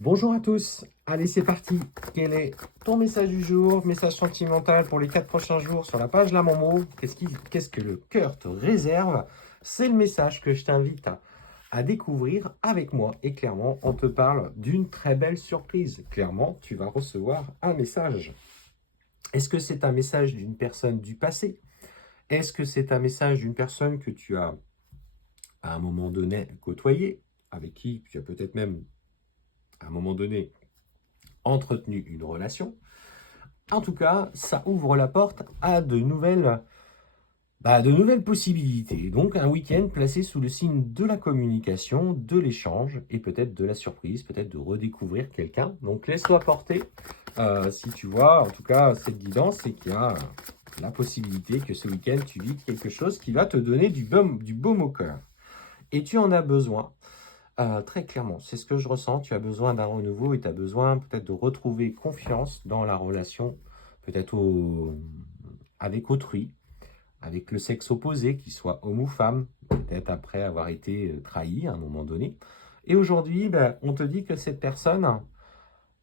Bonjour à tous, allez c'est parti. Quel est ton message du jour, message sentimental pour les 4 prochains jours sur la page là mon mot? Qu'est-ce que le cœur te réserve? C'est le message que je t'invite à découvrir avec moi. Et clairement, on te parle d'une très belle surprise. Clairement, tu vas recevoir un message. Est-ce que c'est un message d'une personne du passé? Est-ce que c'est un message d'une personne que tu as à un moment donné côtoyée, avec qui tu as peut-être même à un moment donné entretenu une relation? En tout cas, ça ouvre la porte à de nouvelles possibilités. Donc un week-end placé sous le signe de la communication, de l'échange et peut-être de la surprise, peut-être de redécouvrir quelqu'un. Donc laisse-toi porter. Si tu vois, en tout cas, cette guidance, c'est qu'il y a la possibilité que ce week-end, tu vis quelque chose qui va te donner du baume au cœur. Et tu en as besoin. Très clairement, c'est ce que je ressens. Tu as besoin d'un renouveau et tu as besoin peut-être de retrouver confiance dans la relation, peut-être avec autrui, avec le sexe opposé, qu'il soit homme ou femme, peut-être après avoir été trahi à un moment donné. Et aujourd'hui, ben, on te dit que cette personne,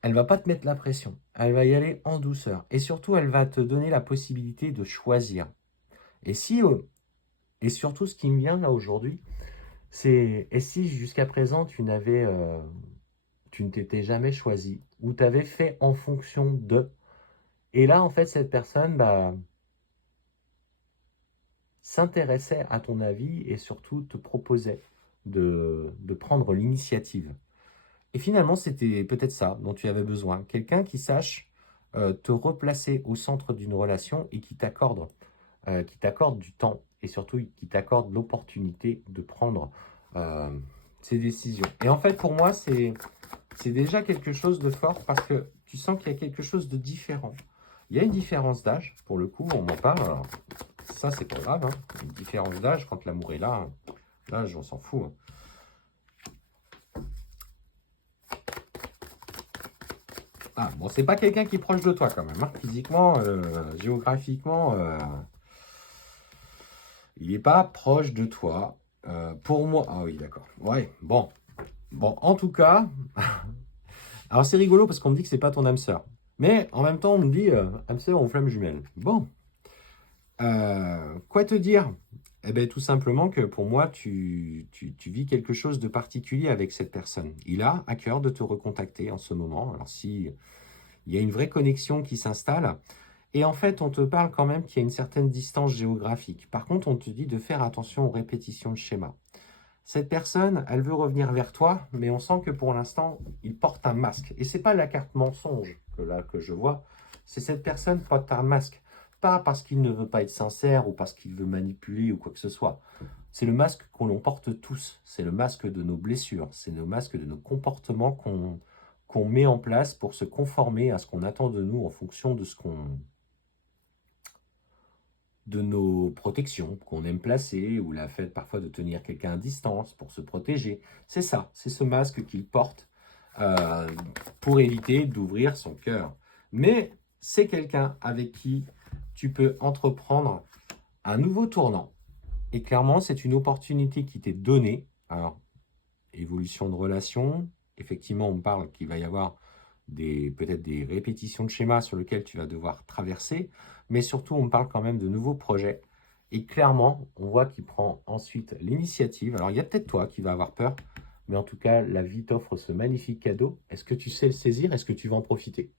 elle va pas te mettre la pression. Elle va y aller en douceur. Et surtout, elle va te donner la possibilité de choisir. Et si, et surtout, ce qui me vient là aujourd'hui, c'est, et si jusqu'à présent tu ne t'étais jamais choisi, ou tu avais fait en fonction de, et là en fait cette personne s'intéressait à ton avis et surtout te proposait de prendre l'initiative. Et finalement c'était peut-être ça dont tu avais besoin, quelqu'un qui sache te replacer au centre d'une relation et qui t'accorde du temps et surtout qui t'accorde l'opportunité de prendre euh, ces décisions. Et en fait, pour moi, c'est déjà quelque chose de fort parce que tu sens qu'il y a quelque chose de différent. Il y a une différence d'âge, pour le coup, on m'en parle. Alors, ça, c'est pas grave. Hein. Une différence d'âge, quand l'amour est là, l'âge, on s'en fout. Hein. Ah, bon, c'est pas quelqu'un qui est proche de toi quand même. Hein. Physiquement, géographiquement, il n'est pas proche de toi. Pour moi, ah oui, d'accord. Ouais, bon. Bon, en tout cas, alors c'est rigolo parce qu'on me dit que c'est pas ton âme sœur. Mais en même temps, on me dit âme sœur ou flamme jumelle. Bon, quoi te dire? Eh bien, tout simplement que pour moi, tu vis quelque chose de particulier avec cette personne. Il a à cœur de te recontacter en ce moment. Alors, si il y a une vraie connexion qui s'installe, et en fait, on te parle quand même qu'il y a une certaine distance géographique. Par contre, on te dit de faire attention aux répétitions de schémas. Cette personne, elle veut revenir vers toi, mais on sent que pour l'instant, il porte un masque. Et c'est pas la carte mensonge que je vois, c'est cette personne porte un masque. Pas parce qu'il ne veut pas être sincère ou parce qu'il veut manipuler ou quoi que ce soit. C'est le masque qu'on l'on porte tous. C'est le masque de nos blessures. C'est le masque de nos comportements qu'on met en place pour se conformer à ce qu'on attend de nous en fonction de nos protections qu'on aime placer ou la fait parfois de tenir quelqu'un à distance pour se protéger. C'est ça, c'est ce masque qu'il porte euh, pour éviter d'ouvrir son cœur. Mais c'est quelqu'un avec qui tu peux entreprendre un nouveau tournant. Et clairement, c'est une opportunité qui t'est donnée. Alors, évolution de relation, effectivement, on parle qu'il va y avoir peut-être des répétitions de schémas sur lesquels tu vas devoir traverser, mais surtout, on parle quand même de nouveaux projets. Et clairement, on voit qu'il prend ensuite l'initiative. Alors, il y a peut-être toi qui vas avoir peur, mais en tout cas, la vie t'offre ce magnifique cadeau. Est-ce que tu sais le saisir? Est-ce que tu vas en profiter?